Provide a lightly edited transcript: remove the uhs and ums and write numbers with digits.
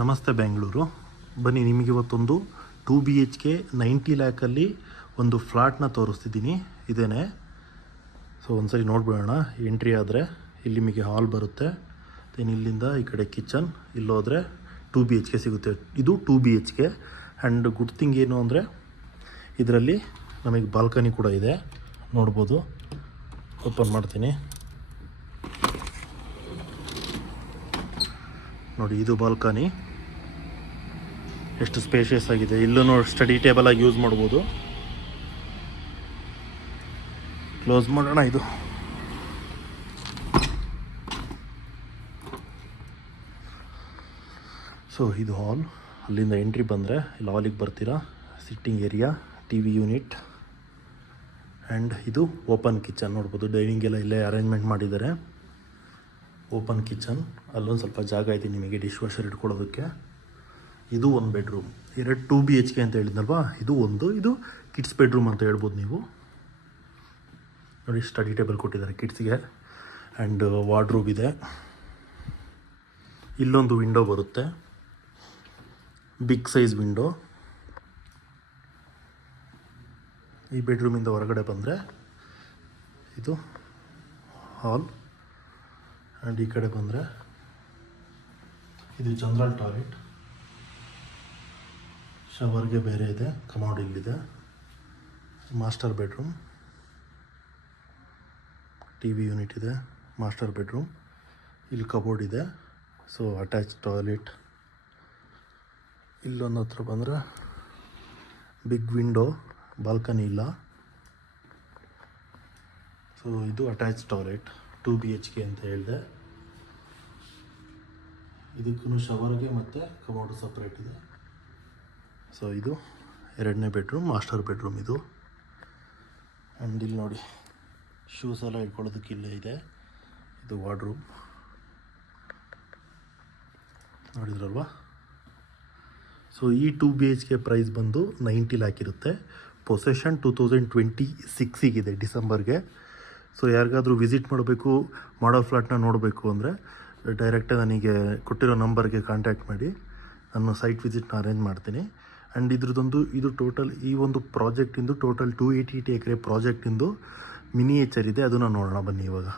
ನಮಸ್ತೆ ಬೆಂಗಳೂರು. ಬನ್ನಿ, ನಿಮಗೆ ಇವತ್ತೊಂದು 2 BHK 90 ಲ್ಯಾಕಲ್ಲಿ ಒಂದು ಫ್ಲಾಟ್ನ ತೋರಿಸ್ತಿದ್ದೀನಿ. ಇದೇನೆ. ಸೊ ಒಂದ್ಸರಿ ನೋಡ್ಬಿಡೋಣ. ಎಂಟ್ರಿ ಆದರೆ ಇಲ್ಲಿ ನಿಮಗೆ ಹಾಲ್ ಬರುತ್ತೆ. ದೆನ್ ಇಲ್ಲಿಂದ ಈ ಕಡೆ ಕಿಚನ್, ಇಲ್ಲೋದ್ರೆ 2 BHK ಸಿಗುತ್ತೆ. ಇದು 2 BHK. ಆ್ಯಂಡ್ ಗುಡ್ ಥಿಂಗ್ ಏನು ಅಂದರೆ ಇದರಲ್ಲಿ ನಮಗೆ ಬಾಲ್ಕನಿ ಕೂಡ ಇದೆ, ನೋಡ್ಬೋದು. ಓಪನ್ ಮಾಡ್ತೀನಿ ನೋಡಿ. ಇದು ಬಾಲ್ಕನಿ ಎಷ್ಟು ಸ್ಪೇಷಿಯಸ್ ಆಗಿದೆ. ಇಲ್ಲೂ ಸ್ಟಡಿ ಟೇಬಲ್ ಆಗಿ ಯೂಸ್ ಮಾಡ್ಬೋದು. ಕ್ಲೋಸ್ ಮಾಡೋಣ. ಇದು ಸೊ ಇದು ಹಾಲ್. ಅಲ್ಲಿಂದ ಎಂಟ್ರಿ ಬಂದರೆ ಇಲ್ಲಿ ಹಾಲಿಗೆ ಬರ್ತೀರಾ. Sitting area, TV unit, and ಇದು ಓಪನ್ ಕಿಚನ್ ನೋಡ್ಬೋದು. ಡೈನಿಂಗ್ ಎಲ್ಲ ಇಲ್ಲೇ ಅರೇಂಜ್ಮೆಂಟ್ ಮಾಡಿದ್ದಾರೆ. ಓಪನ್ ಕಿಚನ್, ಅಲ್ಲೊಂದು ಸ್ವಲ್ಪ ಜಾಗ ಇದೆ ನಿಮಗೆ ಡಿಶ್ ವಾಷರ್ ಇಟ್ಕೊಳ್ಳೋದಕ್ಕೆ. ಇದು ಒಂದು ಬೆಡ್ರೂಮ್. 2 BHK ಅಂತ ಹೇಳಿದ್ನಲ್ವಾ, ಇದು ಕಿಡ್ಸ್ ಬೆಡ್ರೂಮ್ ಅಂತ ಹೇಳ್ಬೋದು ನೀವು. ನೋಡಿ, ಸ್ಟಡಿ ಟೇಬಲ್ ಕೊಟ್ಟಿದ್ದಾರೆ ಕಿಡ್ಸ್ಗೆ, ಆ್ಯಂಡ್ ವಾರ್ಡ್ರೋಬ್ ಇದೆ. ಇಲ್ಲೊಂದು ವಿಂಡೋ ಬರುತ್ತೆ, ಬಿಗ್ ಸೈಜ್ ವಿಂಡೋ. ಈ ಬೆಡ್ರೂಮಿಂದ ಹೊರಗಡೆ ಬಂದರೆ ಇದು ಹಾಲ್, ಆ್ಯಂಡ್ ಈ ಕಡೆ ಬಂದರೆ ಇದು ಜನರಲ್ ಟಾಯ್ಲೆಟ್. ಶವರ್ಗೆ ಬೇರೆ ಇದೆ, ಕಮೋಡ್ ಇಲ್ಲಿದೆ. ಮಾಸ್ಟರ್ ಬೆಡ್ರೂಮ್, TV ಯೂನಿಟ್ ಇದೆ, ಮಾಸ್ಟರ್ ಬೆಡ್ರೂಮ್. ಇಲ್ಲಿ ಕಬೋರ್ಡ್ ಇದೆ, ಸೊ ಅಟ್ಯಾಚ್ ಟಾಯ್ಲೆಟ್. ಇಲ್ಲೊಂದು ಹತ್ರ ಬಂದರೆ ಬಿಗ್ ವಿಂಡೋ, ಬಾಲ್ಕನಿ ಇಲ್ಲ. ಸೊ ಇದು ಅಟ್ಯಾಚ್ ಟಾಯ್ಲೆಟ್, 2 BHK ಅಂತ ಹೇಳಿದೆ. ಇದಕ್ಕೂ ಶವರ್ಗೆ ಮತ್ತು ಕಮೋಡು ಸಪ್ರೇಟ್ ಇದೆ. ಸೊ ಇದು 2ನೇ ಬೆಡ್ರೂಮ್, ಮಾಸ್ಟರ್ ಬೆಡ್ರೂಮ್ ಇದು. ಆ್ಯಂಡ್ ಇಲ್ಲಿ ನೋಡಿ, ಶೂಸ್ ಎಲ್ಲ ಇಟ್ಕೊಳ್ಳೋದಕ್ಕೆ ಇಲ್ಲೇ ಇದೆ. ಇದು ವಾರ್ಡ್ರೂಮ್ ನೋಡಿದ್ರಲ್ವಾ. ಸೊ ಈ 2 BHK ಪ್ರೈಸ್ ಬಂದು 90 ಲ್ಯಾಕ್ ಇರುತ್ತೆ. ಪೊಸೆಷನ್ 2026 ಡಿಸೆಂಬರ್ಗೆ. ಸೊ ಯಾರಿಗಾದರೂ ವಿಸಿಟ್ ಮಾಡಬೇಕು, ಮಾಡೋ ಫ್ಲಾಟ್ನ ನೋಡಬೇಕು ಅಂದರೆ ಡೈರೆಕ್ಟಾಗಿ ನನಗೆ ಕೊಟ್ಟಿರೋ ನಂಬರ್ಗೆ ಕಾಂಟ್ಯಾಕ್ಟ್ ಮಾಡಿ, ನಾನು ಸೈಟ್ ವಿಸಿಟ್ನ ಅರೇಂಜ್ ಮಾಡ್ತೀನಿ. ಆ್ಯಂಡ್ ಇದು ಟೋಟಲ್ ಈ ಒಂದು ಪ್ರಾಜೆಕ್ಟಿಂದು ಟೋಟಲ್ 288 ಎಕರೆ ಪ್ರಾಜೆಕ್ಟಿಂದು ಮಿನಿಯೇಚರ್ ಇದೆ. ಅದನ್ನು ನೋಡೋಣ ಬನ್ನಿ ಇವಾಗ.